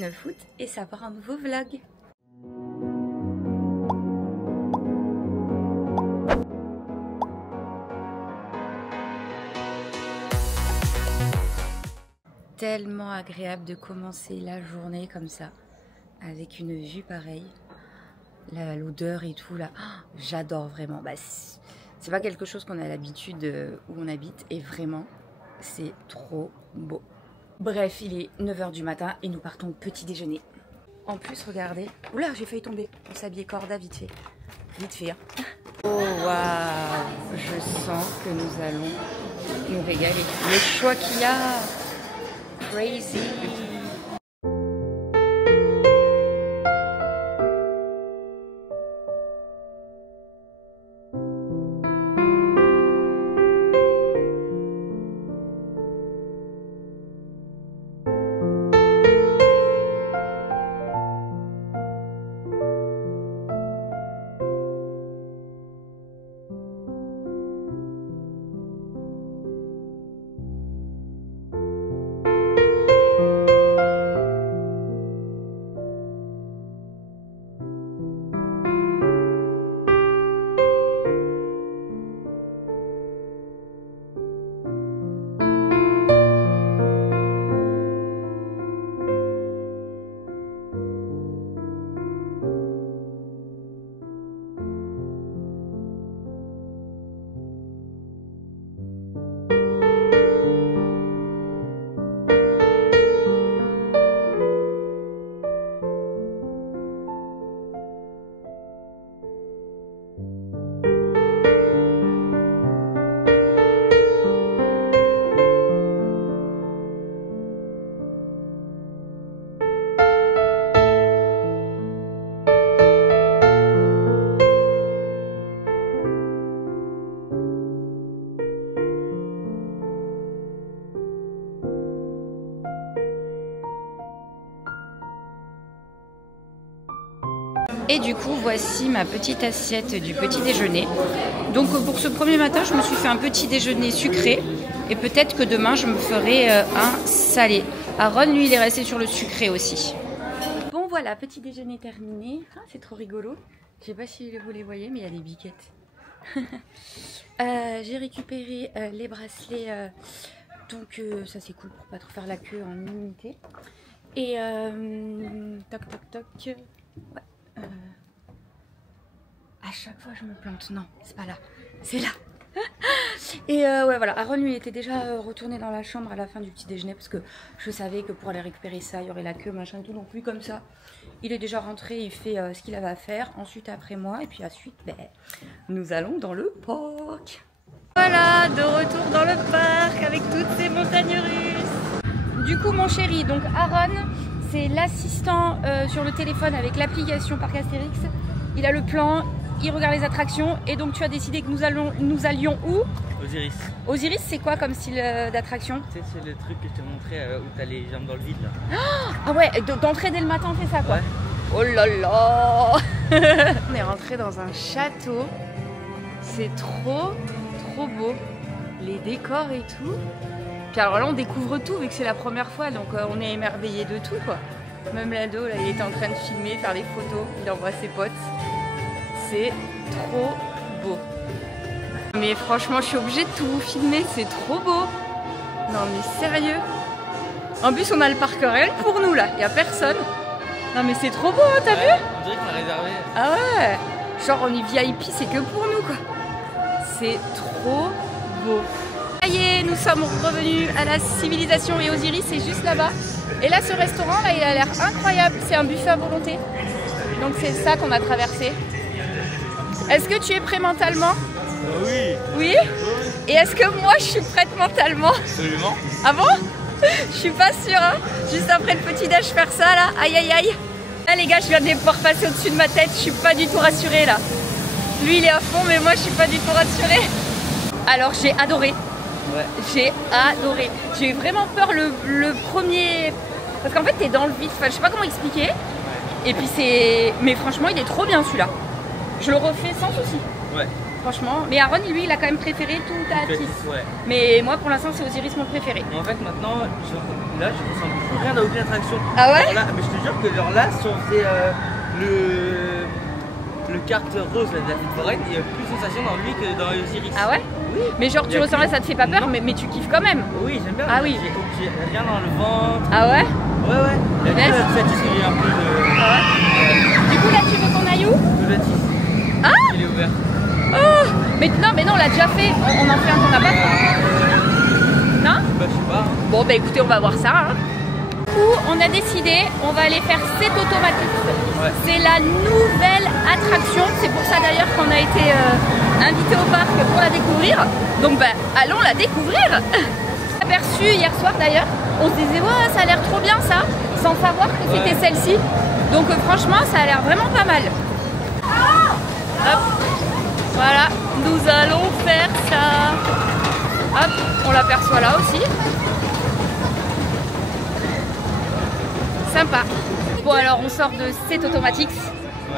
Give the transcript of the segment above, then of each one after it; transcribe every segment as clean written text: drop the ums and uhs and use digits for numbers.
19 août et ça part un nouveau vlog. Tellement agréable de commencer la journée comme ça, avec une vue pareille, l'odeur et tout là, oh, j'adore vraiment. Bah, c'est pas quelque chose qu'on a l'habitude où on habite et vraiment c'est trop beau. Bref, il est 9 h du matin et nous partons au petit déjeuner. En plus, regardez, oula, j'ai failli tomber, on s'habille corda vite fait. Vite fait, hein. Oh waouh, je sens que nous allons nous régaler. Le choix qu'il y a. Crazy. Et du coup, voici ma petite assiette du petit déjeuner. Donc pour ce premier matin, je me suis fait un petit déjeuner sucré. Et peut-être que demain, je me ferai un salé. Aaron, lui, il est resté sur le sucré aussi. Bon voilà, petit déjeuner terminé. Ah, c'est trop rigolo. Je sais pas si vous les voyez, mais il y a des biquettes. J'ai récupéré les bracelets. Donc ça c'est cool pour pas trop faire la queue en illimité. Et toc toc toc. Ouais. À chaque fois je me plante, non c'est pas là, c'est là. Et ouais voilà, Aaron lui était déjà retourné dans la chambre à la fin du petit déjeuner parce que je savais que pour aller récupérer ça il y aurait la queue machin tout, donc lui comme ça il est déjà rentré, il fait ce qu'il avait à faire, ensuite après moi et puis ensuite ben, nous allons dans le parc. Voilà, de retour dans le parc avec toutes ces montagnes russes. Du coup mon chéri, donc Aaron c'est l'assistant sur le téléphone avec l'application Parc Astérix. Il a le plan, il regarde les attractions et donc tu as décidé que nous allions où? Osiris. Osiris, c'est quoi comme style d'attraction? Tu sais, c'est le truc que je t'ai montré où t'as les jambes dans le vide là. Ah ouais, d'entrée dès le matin on fait ça quoi. Ouais. Oh là là. On est rentré dans un château. C'est trop beau. Les décors et tout. Puis alors là on découvre tout vu que c'est la première fois donc on est émerveillé de tout quoi. Même l'ado là il était en train de filmer, faire des photos, il envoie ses potes. C'est trop beau. Mais franchement je suis obligée de tout vous filmer, c'est trop beau. Non mais sérieux. En plus on a le parc rien que pour nous là, il n'y a personne. Non mais c'est trop beau hein, t'as vu? On dirait qu'on a réservé. Ah ouais. Genre on est VIP, c'est que pour nous quoi. C'est trop beau. Ça y est, nous sommes revenus à la civilisation et Osiris c'est juste là-bas. Et là ce restaurant là il a l'air incroyable, c'est un buffet à volonté. Donc c'est ça qu'on a traversé. Est-ce que tu es prêt mentalement? Oui. Oui? Et est-ce que moi je suis prête mentalement? Absolument. Ah bon? Je suis pas sûre hein. Juste après le petit déj faire ça là, aïe aïe aïe. Là les gars je viens de les voir passer au-dessus de ma tête, je suis pas du tout rassurée là. Lui il est à fond mais moi je suis pas du tout rassurée. Alors j'ai adoré. Ouais. J'ai adoré. J'ai eu vraiment peur le premier... Parce qu'en fait t'es dans le vide, enfin, je sais pas comment expliquer. Ouais. Et puis c'est... Mais franchement il est trop bien celui-là. Je le refais sans souci. Ouais. franchement. Mais Aaron, lui, il a quand même préféré Toutatis. Ouais. Mais moi, pour l'instant, c'est Osiris mon préféré. En fait, maintenant, là, je ressens plus rien dans aucune attraction. Ah ouais? Alors là, mais je te jure que genre là, si on faisait le kart rose là, de la fête foraine, il y a plus de sensations dans lui que dans Osiris. Ah ouais? Oui. Mais genre, tu ressens là, ça te fait pas peur, Non. mais tu kiffes quand même. Oui, j'aime bien. Ah oui. J'ai rien dans le ventre. Ah ouais? Ouais. Il y a Yes. que Toutatis où il y a un peu de. Ah ouais? Du coup, là, tu veux qu'on aille où? Toutatis. Ah? Il est ouvert. Oh! Mais non, on l'a déjà fait. On en fait un qu'on n'a pas fait. Non? Bah, je sais pas. Bon, bah écoutez, on va voir ça. Hein. Du coup, on a décidé, on va aller faire cette automatique. Ouais. C'est la nouvelle attraction. C'est pour ça d'ailleurs qu'on a été invité au parc pour la découvrir. Donc, bah, allons la découvrir. Aperçu hier soir d'ailleurs, on se disait, ouais, ça a l'air trop bien ça, sans savoir que c'était celle-ci. Donc, franchement, ça a l'air vraiment pas mal. Hop, voilà, nous allons faire ça. Hop, on l'aperçoit là aussi. Sympa. Bon alors on sort de cette Automatics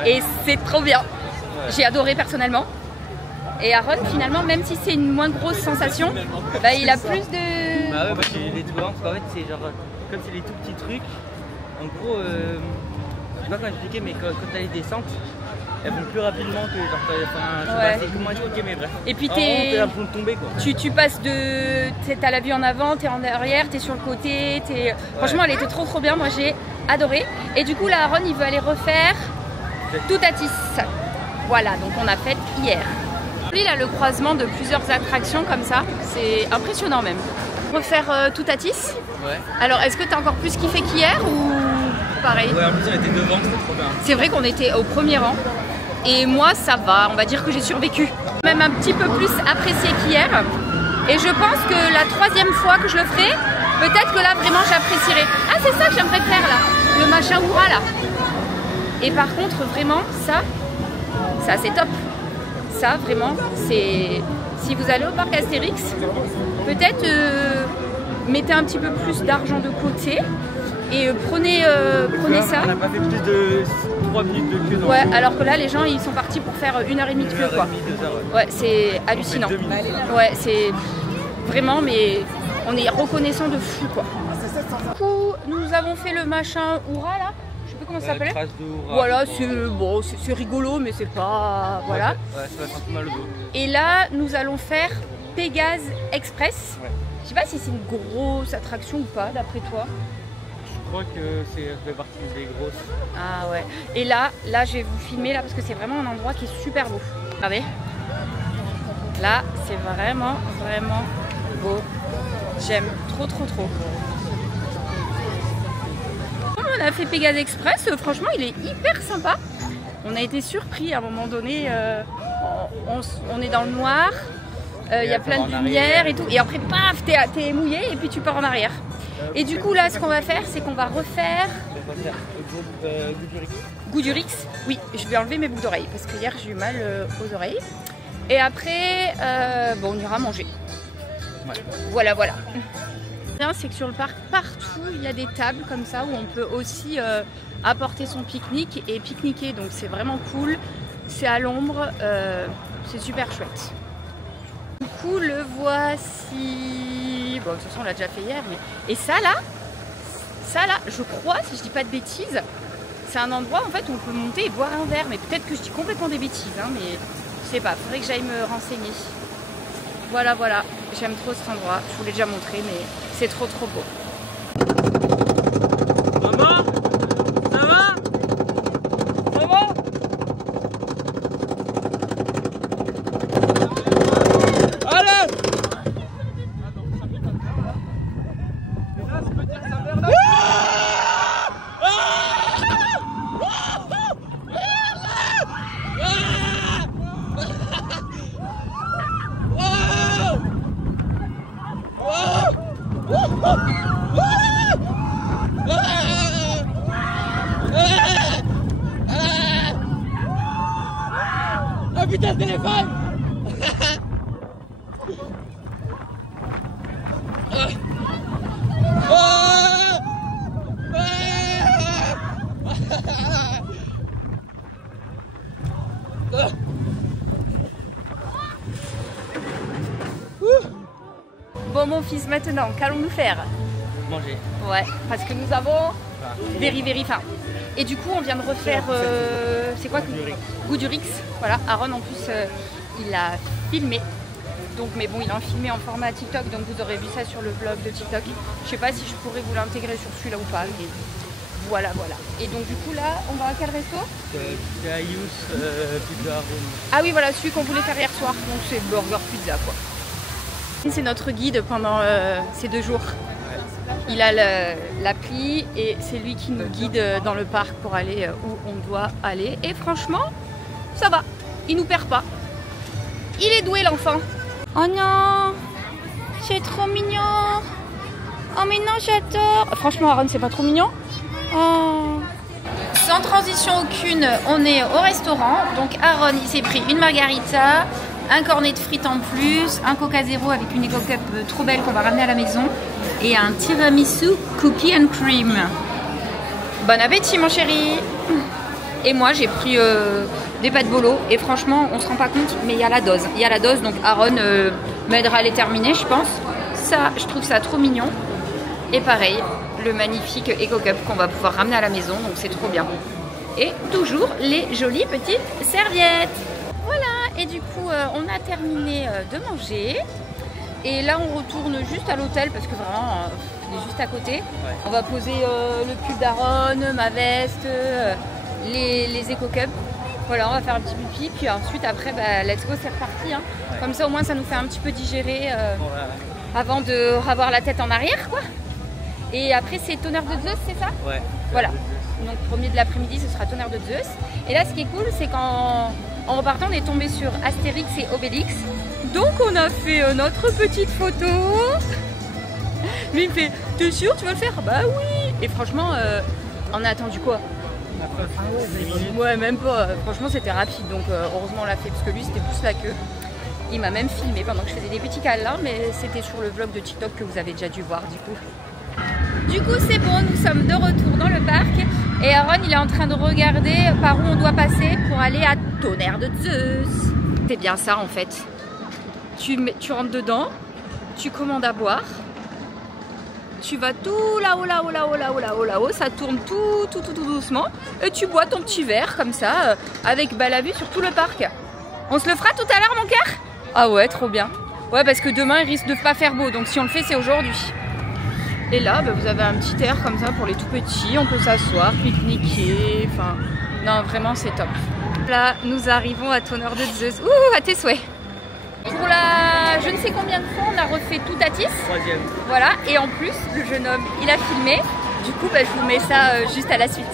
et c'est trop bien. J'ai adoré personnellement. Et Aaron finalement, même si c'est une moins grosse sensation, bah, il a plus de... Bah ouais, parce que les tours, en fait c'est genre, comme c'est les tout petits trucs, en gros, je sais pas comment expliquer, mais quand t'as les descentes, elles vont plus rapidement que genre, enfin, je sais pas comment expliquer, mais bref. Et puis t'es l'impression de tomber quoi. Tu passes de... T'as la vue en avant, t'es en arrière, t'es sur le côté, t'es... Franchement elle était trop bien, moi j'ai adoré. Et du coup là Aaron il veut aller refaire Toutatis. Voilà, donc on a fait hier. Il a le croisement de plusieurs attractions comme ça, c'est impressionnant même. Refaire Toutatis. Ouais. Alors est-ce que t'as encore plus kiffé qu'hier ou pareil? Ouais, en plus on était devant, c'était trop bien. C'est vrai qu'on était au premier rang. Et moi ça va, on va dire que j'ai survécu. Même un petit peu plus apprécié qu'hier. Et je pense que la troisième fois que je le ferai, peut-être que là vraiment j'apprécierai. Ah c'est ça que j'aimerais faire là, le machin Oura là. Et par contre vraiment ça c'est top. Ça vraiment c'est... Si vous allez au parc Astérix, peut-être mettez un petit peu plus d'argent de côté et prenez ça. On n'a pas fait plus de 3 minutes de queue. Ouais, alors que là les gens ils sont partis pour faire 1h30 de queue quoi. 2 heures, ouais, c'est hallucinant. Ouais, c'est vraiment, mais on est reconnaissant de fou quoi. Du coup, nous avons fait le machin Oura là. Je sais plus comment ça s'appelait. Voilà, c'est bon, c'est rigolo, mais c'est pas. Voilà. Ouais, ça va faire mal au dos. Et là, nous allons faire Pégase Express. Ouais. Je sais pas si c'est une grosse attraction ou pas, d'après toi. Je crois que ça fait partie des grosses. Ah ouais. Et là, je vais vous filmer là parce que c'est vraiment un endroit qui est super beau. Regardez. Là, c'est vraiment beau. J'aime trop. On a fait Pégase Express, franchement il est hyper sympa. On a été surpris à un moment donné, on est dans le noir, il y a plein de lumière et tout, et après paf, t'es mouillé et puis tu pars en arrière. Et du coup là ce qu'on va faire c'est qu'on va refaire Goudurix. Oui, je vais enlever mes boucles d'oreilles parce que hier j'ai eu mal aux oreilles. Et après, bon, on ira manger. Ouais. Voilà. C'est que sur le parc, partout, il y a des tables comme ça où on peut aussi apporter son pique-nique et pique-niquer. Donc c'est vraiment cool. C'est à l'ombre. C'est super chouette. Du coup, le voici. Bon, de toute façon, on l'a déjà fait hier. Mais... Et ça là, je crois, si je dis pas de bêtises, c'est un endroit en fait où on peut monter et boire un verre. Mais peut-être que je dis complètement des bêtises, hein, mais je sais pas. Faudrait que j'aille me renseigner. Voilà. J'aime trop cet endroit. Je vous l'ai déjà montré, mais c'est trop beau. Maman, ça va? Ça va? Allez! Oh! Bon, mon fils, maintenant, qu'allons-nous faire? Manger. Ouais, parce que nous avons very faim. Et du coup, on vient de refaire, c'est quoi? Goût du Rix. Voilà, Aaron en plus, il a filmé. Donc, mais bon, il a filmé en format TikTok, donc vous aurez vu ça sur le vlog de TikTok. Je sais pas si je pourrais vous l'intégrer sur celui-là ou pas. Mais voilà. Et donc du coup là, on va à quel resto? Pizza Rome. Ah oui, voilà, celui qu'on voulait faire hier soir. Donc c'est burger pizza quoi. C'est notre guide pendant ces 2 jours. Il a l'appli et c'est lui qui nous guide dans le parc pour aller où on doit aller. Et franchement, ça va. Il nous perd pas. Il est doué l'enfant. Oh non, c'est trop mignon. Oh mais non, j'adore. Franchement, Aaron, c'est pas trop mignon? Oh. Sans transition aucune, on est au restaurant. Donc Aaron, il s'est pris une margarita, un cornet de frites en plus, un Coca Zéro avec une Eco Cup trop belle qu'on va ramener à la maison et un tiramisu cookie and cream. Bon appétit mon chéri. Et moi j'ai pris des pâtes bolo et franchement on se rend pas compte mais il y a la dose. Il y a la dose donc Aaron m'aidera à les terminer je pense. Ça je trouve ça trop mignon. Et pareil, le magnifique Eco Cup qu'on va pouvoir ramener à la maison donc c'est trop bien. Et toujours les jolies petites serviettes. Voilà, et du coup on a terminé de manger. Et là on retourne juste à l'hôtel parce que vraiment il est juste à côté. Ouais. On va poser le pull d'Aaron, ma veste, les Eco Cups. Voilà, on va faire un petit pipi, puis ensuite après, bah, let's go, c'est reparti. Hein. Ouais. Comme ça au moins ça nous fait un petit peu digérer avant de avoir la tête en arrière quoi. Et après c'est Tonnerre de Zeus, c'est ça? Ouais. Voilà. Donc premier de l'après-midi ce sera Tonnerre de Zeus. Et là ce qui est cool c'est qu'en repartant on est tombé sur Astérix et Obélix. Donc on a fait notre petite photo. Lui il me fait, t'es sûr tu vas le faire? Bah oui. Et franchement on a attendu quoi? Ouais même pas. Franchement c'était rapide donc heureusement on l'a fait parce que lui c'était plus la queue. Il m'a même filmé pendant que je faisais des petits câlins mais c'était sur le vlog de TikTok que vous avez déjà dû voir du coup. Du coup c'est bon, nous sommes de retour dans le parc et Aaron il est en train de regarder par où on doit passer pour aller à Tonnerre de Zeus. C'est bien ça en fait. Tu rentres dedans, tu commandes à boire, tu vas tout là-haut, ça tourne tout doucement et tu bois ton petit verre comme ça avec la vue sur tout le parc. On se le fera tout à l'heure mon cœur? Ah ouais, trop bien. Ouais parce que demain il risque de pas faire beau donc si on le fait c'est aujourd'hui. Et là, bah, vous avez un petit air comme ça pour les tout petits, on peut s'asseoir, pique-niquer, enfin, non vraiment c'est top. Là, nous arrivons à Tonnerre de Zeus, ouh, à tes souhaits. Pour la je ne sais combien de fois, on a refait tout à 10. 3e. Voilà, et en plus, le jeune homme, il a filmé, du coup, bah, je vous mets ça juste à la suite.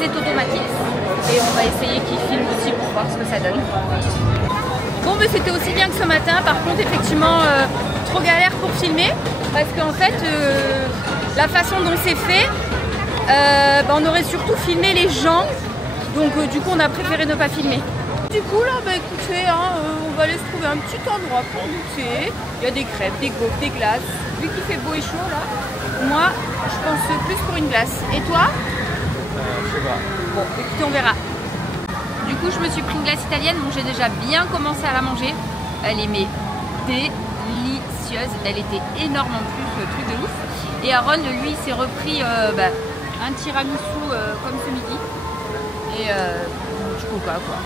C'est automatique et on va essayer qu'il filme aussi pour voir ce que ça donne. Bon mais c'était aussi bien que ce matin, par contre effectivement trop galère pour filmer parce qu'en fait la façon dont c'est fait, on aurait surtout filmé les gens donc du coup on a préféré ne pas filmer. Du coup là écoutez, on va aller se trouver un petit endroit pour goûter. Il y a des crêpes, des gaufres, des glaces. Vu qu'il fait beau et chaud là, moi je pense plus pour une glace. Et toi? Je sais pas. Bon, écoutez, on verra. Du coup, je me suis pris une glace italienne, donc j'ai déjà bien commencé à la manger. Elle est mais délicieuse. Elle était énorme en plus, truc de ouf. Et Aaron, lui, s'est repris un tiramisu comme ce midi. Et du coca quoi.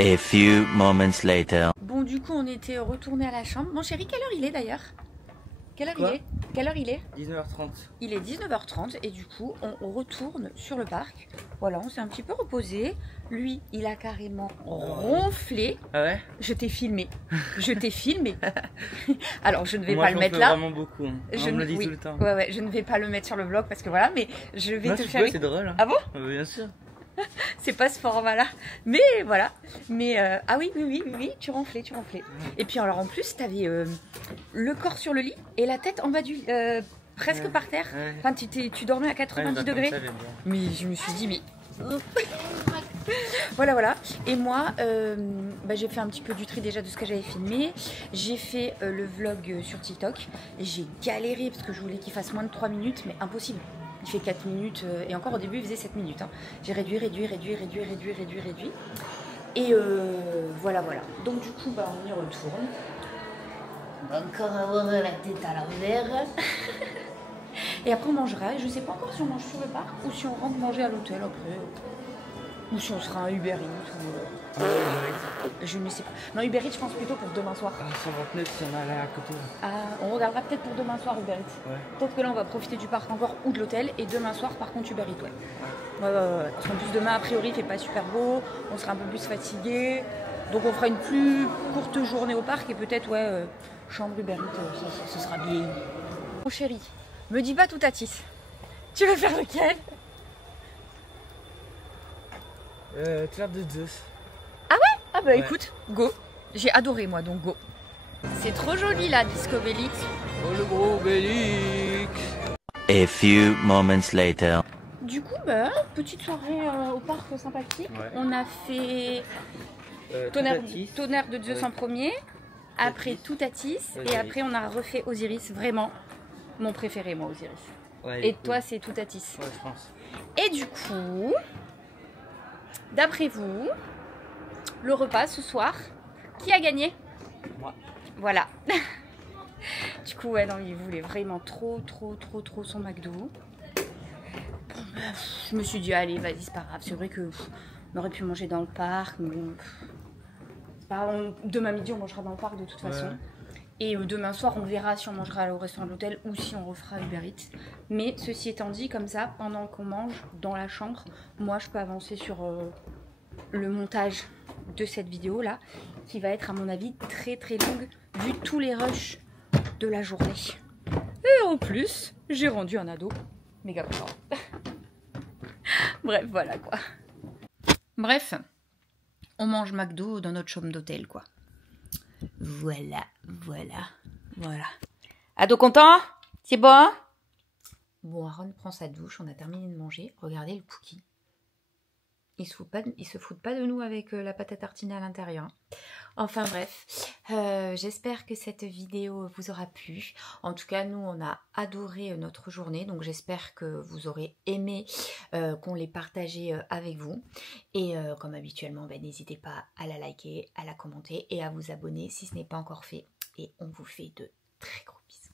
A few moments later. Bon, du coup, on était retourné à la chambre. Mon chéri, quelle heure il est d'ailleurs? Quelle heure Quoi? il est? Quelle heure il est? 19h30. Il est 19h30 et du coup, on retourne sur le parc. Voilà, on s'est un petit peu reposé. Lui, il a carrément ronflé. Ah ouais? Je t'ai filmé. Je t'ai filmé. Alors, je ne vais Moi, pas le mettre là. Vraiment beaucoup. Hein. On me le dit oui. tout le temps. Ouais, je ne vais pas le mettre sur le vlog parce que voilà, mais je vais te faire. C'est drôle. Hein. Ah bon? Bien sûr. C'est pas ce format-là. Mais voilà. Mais ah oui, tu ronflais. Et puis alors en plus, t'avais le corps sur le lit et la tête en bas du presque par terre. Ouais. Enfin, tu dormais à 90 degrés. Ça, Mais je me suis dit, mais. Voilà. Et moi, j'ai fait un petit peu du tri déjà de ce que j'avais filmé. J'ai fait le vlog sur TikTok. J'ai galéré parce que je voulais qu'il fasse moins de 3 minutes, mais impossible. Il fait 4 minutes et encore au début il faisait 7 minutes. Hein. J'ai réduit. Et voilà. Donc du coup, on y retourne. Encore avoir la tête à l'envers. Et après on mangera. Je sais pas encore si on mange sur le parc ou si on rentre manger à l'hôtel après. Ou si on sera un Uber Eats. Je ne sais pas. Non, Uber Eats, je pense plutôt pour demain soir. Ah, 129, si on a là à côté. Ah, on regardera peut-être pour demain soir Uber Eats. Ouais. Peut-être que là, on va profiter du parc encore ou de l'hôtel. Et demain soir, par contre, Uber Eats, ouais. Parce qu'en plus, demain, a priori, il fait pas super beau. On sera un peu plus fatigué. Donc, on fera une plus courte journée au parc. Et peut-être, chambre Uber Eats, ce sera bien. Mon chéri, me dis pas tout à tisse. Tu veux faire lequel? Claire de Zeus. Ah bah écoute, go. J'ai adoré moi, donc go. C'est trop joli là, Disco Bélix. Oh le gros Bélix. A few moments later. Du coup, petite soirée au parc sympathique. Ouais. On a fait Tonnerre de Zeus en premier, après Toutatis, et après on a refait Osiris, vraiment mon préféré moi, Osiris. Ouais, et toi c'est Toutatis. Ouais, je pense. Et du coup, d'après vous, le repas ce soir, qui a gagné? Moi. Voilà. Du coup, non, il voulait vraiment trop son McDo. Bon, je me suis dit, allez, vas-y, c'est pas grave. C'est vrai que on aurait pu manger dans le parc, mais bon, c'est pas grave. Demain midi, on mangera dans le parc de toute façon. Et demain soir, on verra si on mangera au restaurant de l'hôtel ou si on refera Uber Eats. Mais ceci étant dit, comme ça, pendant qu'on mange dans la chambre, moi, je peux avancer sur le montage de cette vidéo là, qui va être à mon avis très longue vu tous les rushs de la journée. Et en plus, j'ai rendu un ado méga content. Bref, voilà quoi. Bref, on mange McDo dans notre chambre d'hôtel quoi. Voilà. Ado content? C'est bon? Bon, Aaron prend sa douche, on a terminé de manger. Regardez le Pookie. Ils se foutent pas de nous avec la pâte à tartiner à l'intérieur. Enfin bref, j'espère que cette vidéo vous aura plu. En tout cas, nous, on a adoré notre journée. Donc j'espère que vous aurez aimé qu'on les partageait avec vous. Et comme habituellement, n'hésitez pas à la liker, à la commenter et à vous abonner si ce n'est pas encore fait. Et on vous fait de très gros bisous.